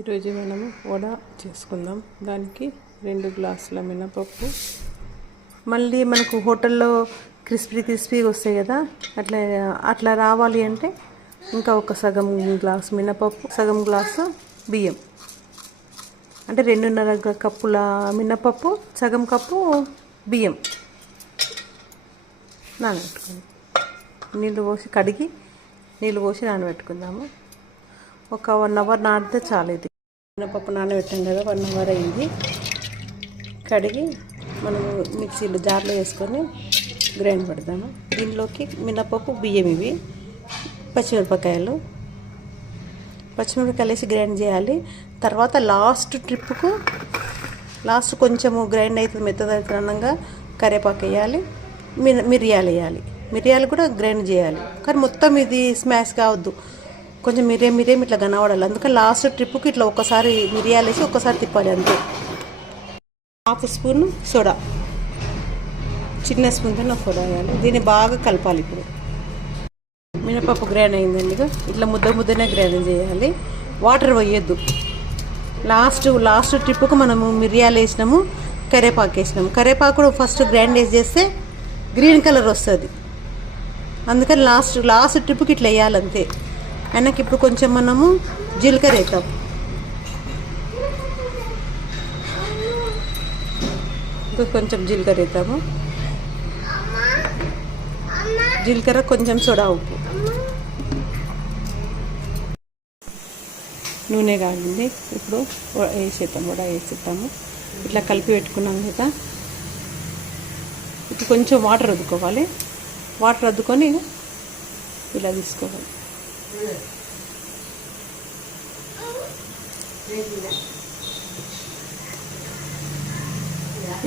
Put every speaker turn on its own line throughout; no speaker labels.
ఈరోజు మనము వడ చేసుకుందాం. దానికి రెండు గ్లాసుల మినపప్పు. మళ్ళీ మనకు హోటల్లో క్రిస్పీ క్రిస్పీగా వస్తాయి కదా అట్లా అట్లా రావాలి అంటే ఇంకా ఒక సగం గ్లాస్ మినపప్పు సగం గ్లాసు బియ్యం. అంటే రెండున్నర కప్పుల మినపప్పు సగం కప్పు బియ్యం. నానబెట్టుకుందాం. నీళ్ళు పోసి కడిగి నీళ్ళు పోసి నానబెట్టుకుందాము. ఒక వన్ అవర్ నాటితే చాలు ఇది. మినపప్పు నానబెట్టాం కదా వన్ అవర్ అయింది. కడిగి మనం మిక్సీలో జార్లో వేసుకొని గ్రైండ్ పెడతాము దీనిలోకి మినపప్పు బియ్యం ఇవి పచ్చిమిరపకాయలు. పచ్చిమిరపకాయలు వేసి గ్రైండ్ చేయాలి. తర్వాత లాస్ట్ ట్రిప్కు లాస్ట్ కొంచెము గ్రైండ్ అవుతుంది మెత్తదనంగా అవుతుండగా కరివేపాకు వేయాలి. మిరియాలు వేయాలి. మిరియాలు కూడా గ్రైండ్ చేయాలి. కానీ మొత్తం ఇది స్మాష్ కావద్దు. కొంచెం మిరియం మిరియం ఇట్లా కనబడాలి అందుకని లాస్ట్ ట్రిప్కి ఇట్లా ఒకసారి మిరియాలు వేసి ఒకసారి తిప్పాలి అంతే. హాఫ్ స్పూన్ సోడా చిన్న స్పూన్తో సోడా వేయాలి. దీన్ని బాగా కలపాలి ఇప్పుడు. మినపప్పు గ్రైండ్ అయిందండి ఇట్లా ముద్ద ముద్దనే గ్రైండ్ చేయాలి. వాటర్ వేయొద్దు లాస్ట్ లాస్ట్ ట్రిప్కు మనము మిరియాలు వేసినాము కరేపాకు వేసినాము. కరేపాకు కూడా ఫస్ట్ గ్రైండ్ వేసి చేస్తే గ్రీన్ కలర్ వస్తుంది. అందుకని లాస్ట్ లాస్ట్ ట్రిప్కి ఇట్లా వేయాలి అంతే. ఆయనకి ఇప్పుడు కొంచెం మనము జీలకర్ర వేద్దాం. ఇంకా కొంచెం జీలకర్ర వేద్దాము. జీలకర్ర కొంచెం సోడా ఉప్పు. నూనె కాగింది. ఇప్పుడు వేసేద్దాం వడ వేసేద్దాము. ఇట్లా కలిపి పెట్టుకున్నాం కదా. ఇప్పుడు కొంచెం వాటర్ అద్దుకోవాలి వాటర్ అద్దుకొని ఇలా తీసుకోవాలి.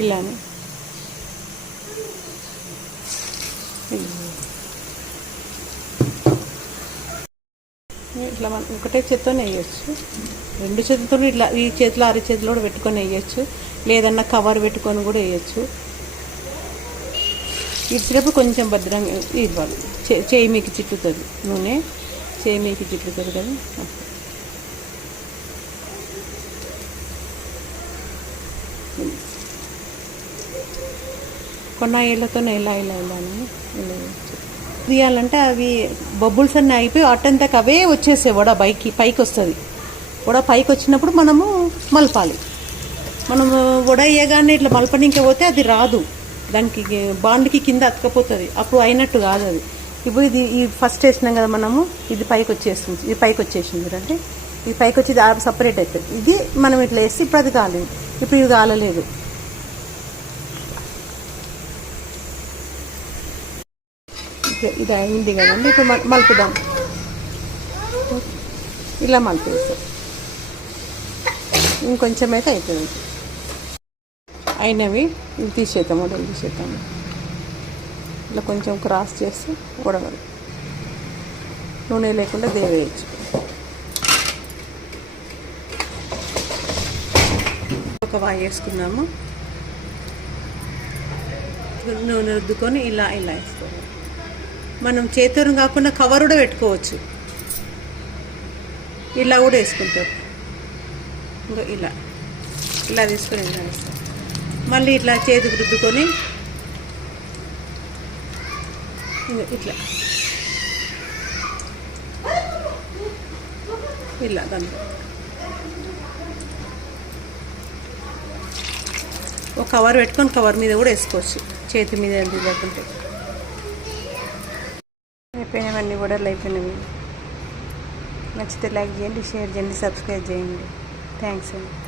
ఇలానే. ఇట్లా మనం ఒకటే చేత్తోనే వేయచ్చు రెండు చేతులతో ఇట్లా ఈ చేతిలో అరి చేతిలో కూడా పెట్టుకొని వేయచ్చు లేదన్నా కవర్ పెట్టుకొని కూడా వేయచ్చు. ఇచ్చినప్పుడు కొంచెం భద్రంగా ఇవ్వాలి. చే చేయి మీకు చిట్టుతుంది నూనె. చేయి మీకు చిట్టుతుంది కదా కొన్న ఏళ్ళతో ఇలా ఇలా ఇలా ఇలా తీయాలంటే అవి బబుల్స్ అన్నీ అయిపోయి అట్టంతకు అవే వచ్చేసాయి వడ పైకి పైకి వస్తుంది. వడ పైకి వచ్చినప్పుడు మనము మలపాలి. మనము వడ వేయగానే ఇట్లా మలపడానికి పోతే అది రాదు. దానికి బాండ్కి కింద అతకపోతుంది. అప్పుడు అయినట్టు కాదు అది. ఇప్పుడు ఇది ఈ ఫస్ట్ వేసినాం కదా మనము ఇది పైకి వచ్చేస్తుంది. ఇది పైకి వచ్చేసింది అంటే ఇది పైకి వచ్చి సపరేట్ అవుతుంది ఇది మనం ఇట్లా వేసి ఇప్పుడు అది కాలేదు. ఇప్పుడు ఇది కాలలేదు. ఇది- అయింది కదండి. ఇప్పుడు మలుపుదాం. ఇలా మలిపేస్తాం. ఇంకొంచెం అయితే అవుతుంది అయినవి ఇది తీసేద్దాం వడలు తీసేద్దాము ఇట్లా కొంచెం క్రాస్ చేసి ఉడవాలి నూనె లేకుండా దేవేయచ్చు ఒక వాయి వేసుకున్నాము నూనె రుద్దుకొని ఇలా ఇలా వేసుకోవాలి. మనం చేతులు కాకుండా కవర్ కూడా పెట్టుకోవచ్చు. ఇలా కూడా వేసుకుంటారు ఇంకా ఇలా ఇలా తీసుకొని ఇలా మళ్ళీ ఇట్లా చేతికి రుద్దుకొని ఇట్లా. ఇలా దాంట్లో ఒక కవర్ పెట్టుకొని కవర్ మీద కూడా వేసుకోవచ్చు. చేతి మీద అది లేకుంటే. అయిపోయినవన్నీ కూడా అయిపోయినవి. నచ్చితే లైక్ చేయండి షేర్ చేయండి సబ్స్క్రైబ్ చేయండి. థ్యాంక్స్ అండి.